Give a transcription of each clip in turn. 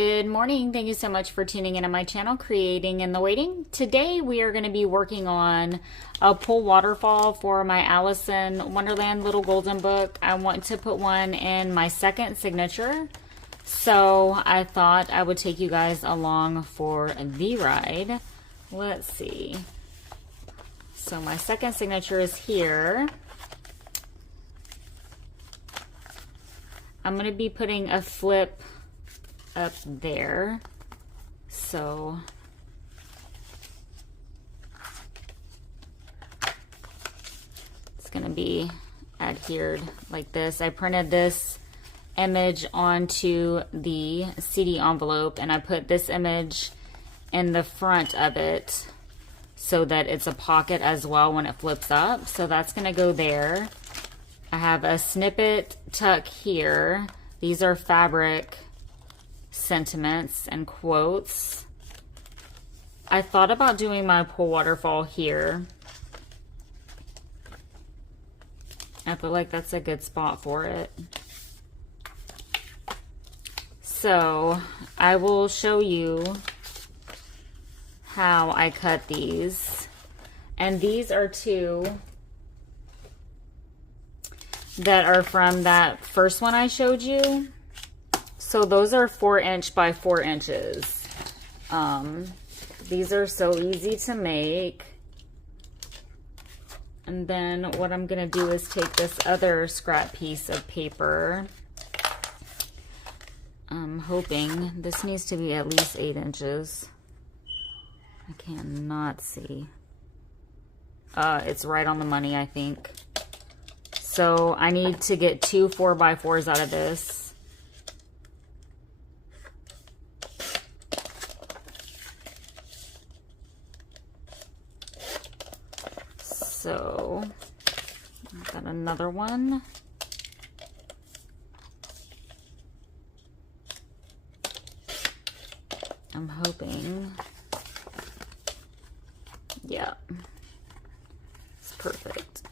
Good morning. Thank you so much for tuning in on my channel, Creating in the Waiting. Today we are going to be working on a pool waterfall for my Alice in Wonderland Little Golden book. I want to put one in my second signature, so I thought I would take you guys along for the ride. Let's see. So my second signature is here. I'm going to be putting a flip up there, so it's going to be adhered like this. I printed this image onto the CD envelope and I put this image in the front of it so that it's a pocket as well when it flips up. So that's going to go there. I have a snippet tuck here. These are fabric sentiments and quotes. I thought about doing my pool waterfall here. I feel like that's a good spot for it. So I will show you how I cut these. And these are two that are from that first one I showed you. So those are 4" by 4 inches. These are so easy to make. And then what I'm gonna do is take this other scrap piece of paper. I'm hoping this needs to be at least 8 inches. I cannot see. It's right on the money, I think. So I need to get 2 4x4s out of this. So I've got another one. I'm hoping, yeah, it's perfect.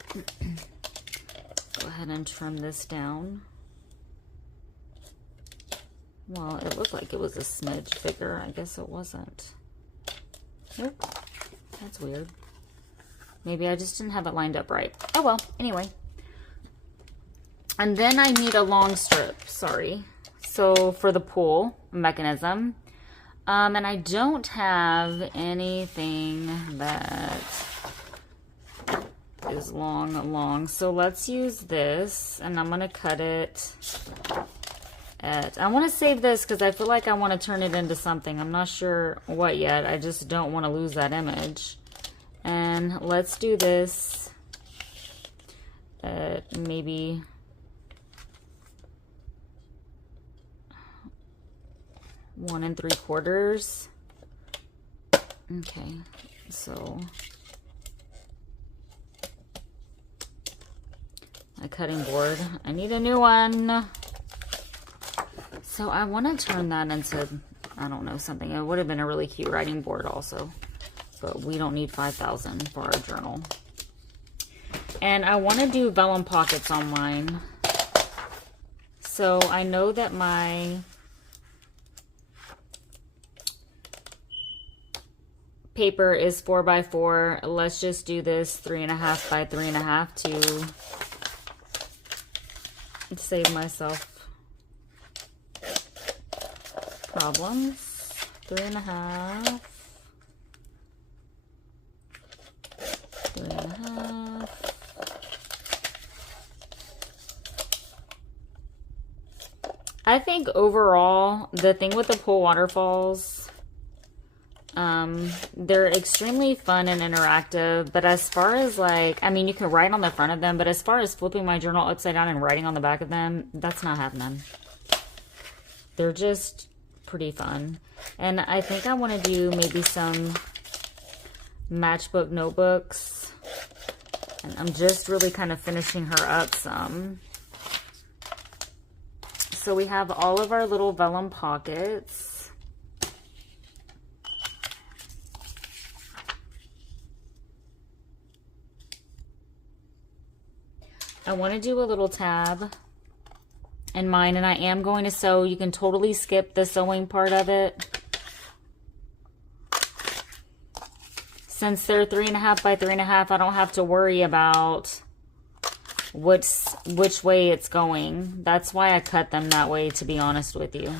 Go ahead and trim this down. Well, it looked like it was a smidge bigger. I guess it wasn't. Nope, that's weird. Maybe I just didn't have it lined up right. Oh well, anyway. And then I need a long strip, sorry. So for the pool mechanism. And I don't have anything that is long. So let's use this, and I'm going to cut it at, I want to save this because I feel like I want to turn it into something. I'm not sure what yet. I just don't want to lose that image. And let's do this at maybe 1 3/4. Okay, so my cutting board, I need a new one. So I want to turn that into, I don't know, something. It would have been a really cute writing board also. But we don't need 5,000 for our journal. And I want to do vellum pockets on mine. So I know that my paper is 4x4. Let's just do this 3.5 by 3.5 to save myself problems. 3.5. 3.5. I think overall, the thing with the pool waterfalls, they're extremely fun and interactive, but as far as like, I mean, you can write on the front of them, but as far as flipping my journal upside down and writing on the back of them, that's not happening. They're just pretty fun. And I think I want to do maybe some matchbook notebooks. And I'm just really kind of finishing her up some. So we have all of our little vellum pockets. I want to do a little tab in mind, and I am going to sew. You can totally skip the sewing part of it. Since they're 3.5 by 3.5, I don't have to worry about which way it's going. That's why I cut them that way, to be honest with you.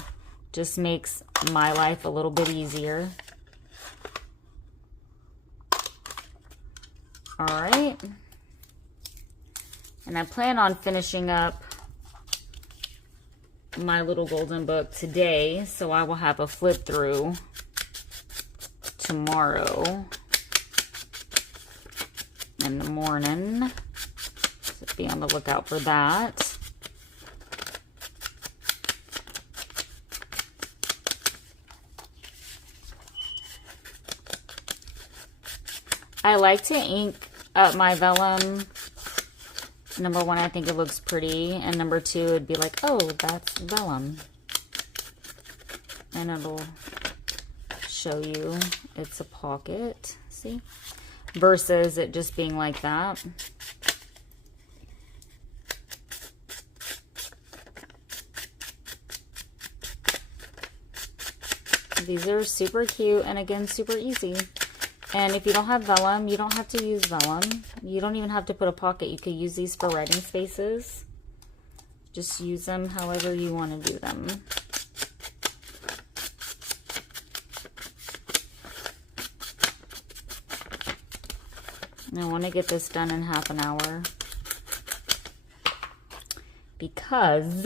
Just makes my life a little bit easier. All right. And I plan on finishing up my little golden book today, so I will have a flip through tomorrow in the morning. So be on the lookout for that. I like to ink up my vellum. Number one, I think it looks pretty. And number two, it'd be like, oh, that's vellum. And it'll show you it's a pocket. See? Versus it just being like that. These are super cute and again, super easy. And if you don't have vellum, you don't have to use vellum. You don't even have to put a pocket. You could use these for writing spaces. Just use them however you want to do them. And I want to get this done in half an hour. Because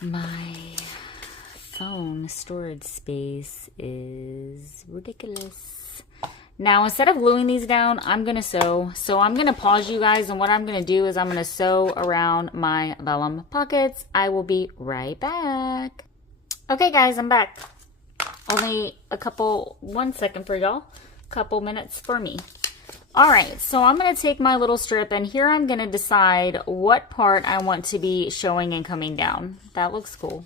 my phone storage space is ridiculous. Now, instead of gluing these down, I'm going to sew. So I'm going to pause you guys, and what I'm going to do is I'm going to sew around my vellum pockets. I will be right back. Okay, guys, I'm back. Only one second for y'all. Couple minutes for me. All right, so I'm going to take my little strip, and here I'm going to decide what part I want to be showing and coming down. That looks cool.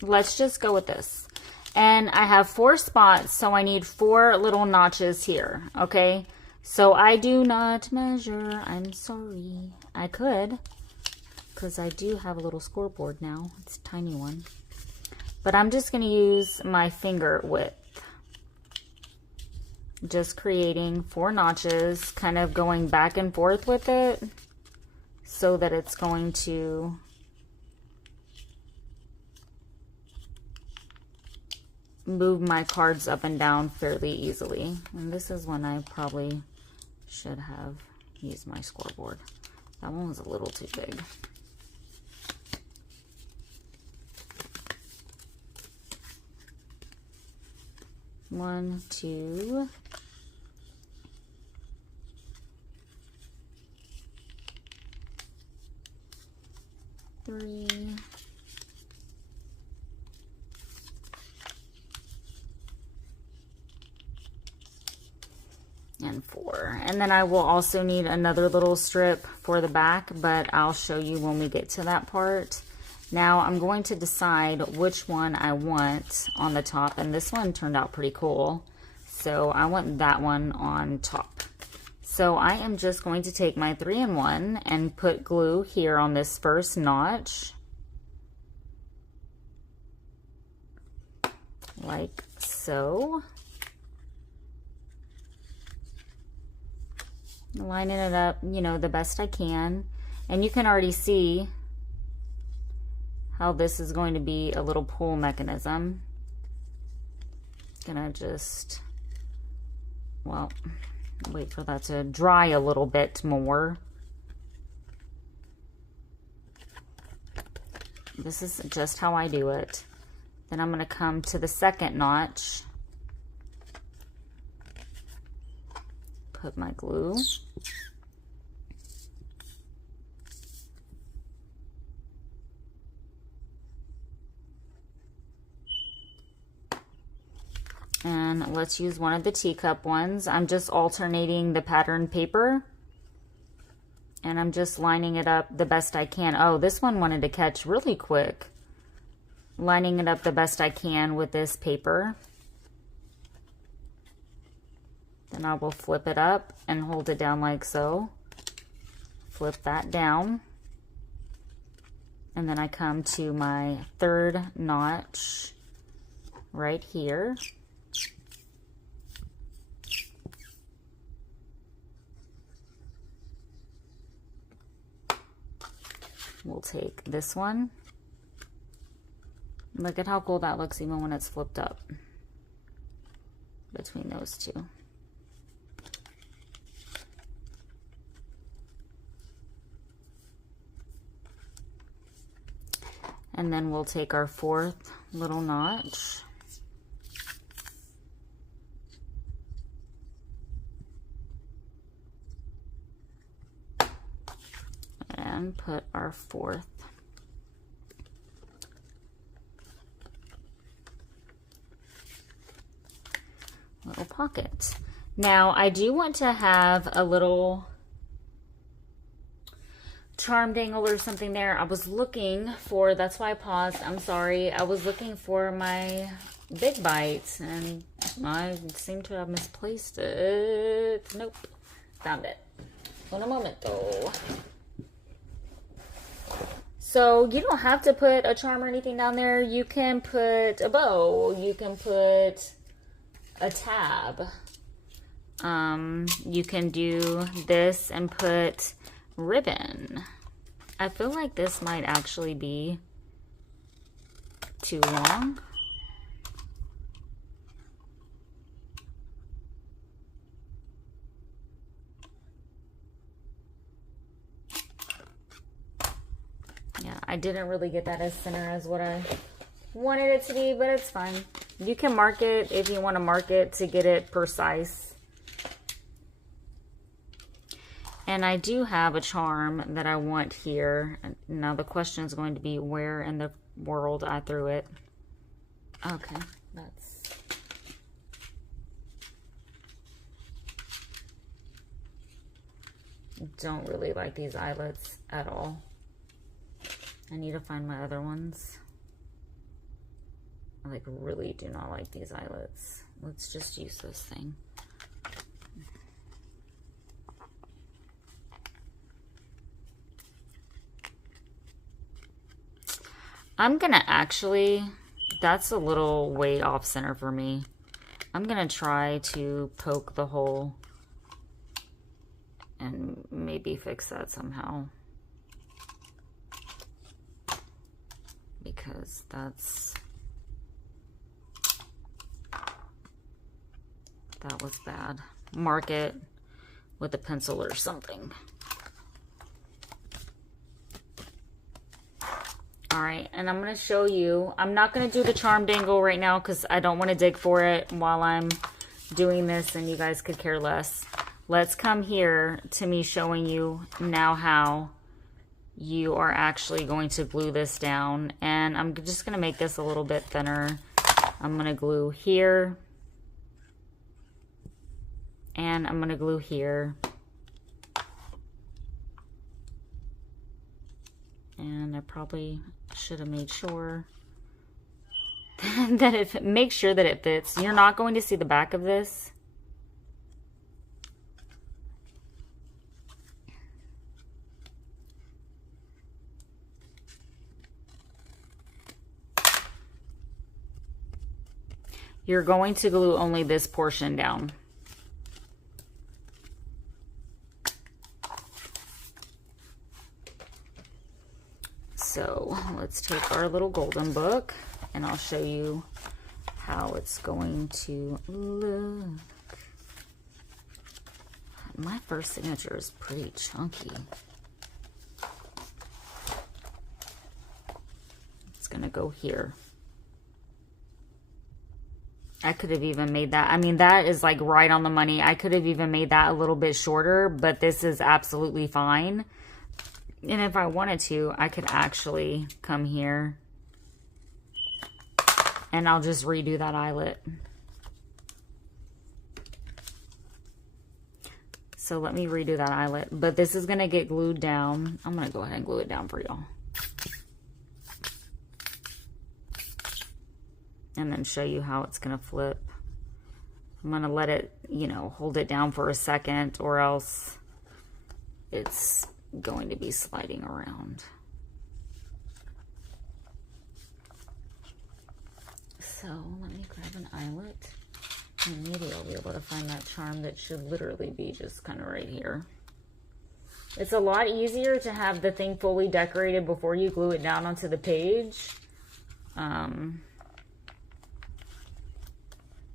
Let's just go with this. And I have 4 spots, so I need 4 little notches here, okay? So I do not measure. I'm sorry. I could, because I do have a little scoreboard now. It's a tiny one. But I'm just going to use my finger width. Just creating 4 notches, kind of going back and forth with it so that it's going to move my cards up and down fairly easily. And this is when I probably should have used my scoreboard. That one was a little too big. One, 2, 3, and 4. And then I will also need another little strip for the back, but I'll show you when we get to that part. Now I'm going to decide which one I want on the top, and this one turned out pretty cool. So I want that one on top. So I am just going to take my 3-in-1 and put glue here on this first notch. Like so. Lining it up, you know, the best I can. And you can already see how this is going to be a little pull mechanism. Gonna just, well, wait for that to dry a little bit more. This is just how I do it. Then I'm gonna come to the second notch. Put my glue. And let's use one of the teacup ones. I'm just alternating the pattern paper. And I'm just lining it up the best I can. Oh, this one wanted to catch really quick. Lining it up the best I can with this paper. Then I will flip it up and hold it down like so. Flip that down. And then I come to my third notch right here. We'll take this one. Look at how cool that looks even when it's flipped up between those two. And then we'll take our fourth little notch. And put our fourth little pocket. Now I do want to have a little charm dangle or something there. I was looking for, that's why I paused, I'm sorry. I was looking for my big bites and I seem to have misplaced it. Nope, found it. In a moment though. So you don't have to put a charm or anything down there. You can put a bow. You can put a tab. You can do this and put ribbon. I feel like this might actually be too long. Yeah, I didn't really get that as center as what I wanted it to be, but it's fine. You can mark it if you want to mark it to get it precise. And I do have a charm that I want here. Now the question is going to be where in the world I threw it. Okay, that's... Don't really like these eyelets at all. I need to find my other ones. I like really do not like these eyelets. Let's just use this thing. I'm gonna actually, that's a little way off center for me. I'm gonna try to poke the hole and maybe fix that somehow. Because that was bad. Mark it with a pencil or something. All right, and I'm going to show you. I'm not going to do the charm dangle right now because I don't want to dig for it while I'm doing this and you guys could care less. Let's come here to me showing you now how you are actually going to glue this down. And I'm just going to make this a little bit thinner. I'm going to glue here. And I'm going to glue here. And I probably should have made sure that it make sure that it fits. You're not going to see the back of this. You're going to glue only this portion down. So let's take our little golden book and I'll show you how it's going to look. My first signature is pretty chunky. It's gonna go here. I could have even made that, I mean, that is like right on the money. I could have even made that a little bit shorter, but this is absolutely fine. And if I wanted to, I could actually come here and I'll just redo that eyelet. So let me redo that eyelet, but this is going to get glued down. I'm going to go ahead and glue it down for y'all. And then show you how it's going to flip. I'm going to let it, you know, hold it down for a second, or else it's going to be sliding around. So let me grab an eyelet, and maybe I'll be able to find that charm that should literally be just kind of right here. It's a lot easier to have the thing fully decorated before you glue it down onto the page.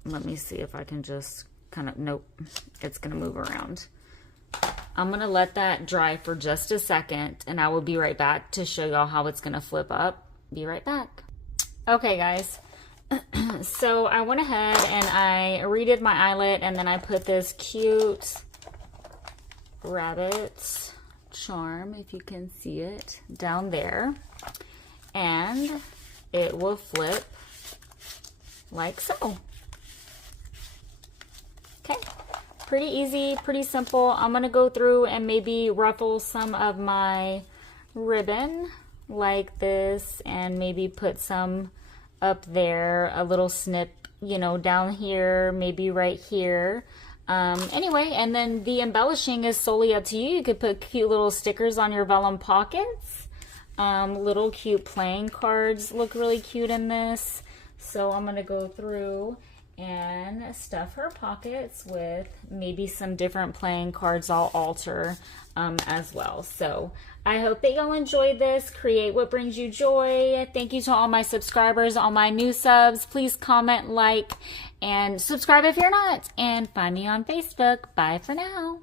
Let me see if I can just kind of, nope, it's going to move around. I'm going to let that dry for just a second, and I will be right back to show y'all how it's going to flip up. Be right back. Okay, guys. So I went ahead and I redid my eyelet, and then I put this cute rabbit charm, if you can see it, down there. And it will flip like so. Okay, pretty easy, pretty simple. I'm going to go through and maybe ruffle some of my ribbon like this, and maybe put some up there, a little snip, you know, down here, maybe right here. Anyway, and then the embellishing is solely up to you. You could put cute little stickers on your vellum pockets. Little cute playing cards look really cute in this. So I'm going to go through and stuff her pockets with maybe some different playing cards I'll alter as well. So I hope that y'all enjoyed this. Create what brings you joy. Thank you to all my subscribers, all my new subs. Please comment, like, and subscribe if you're not. And find me on Facebook. Bye for now.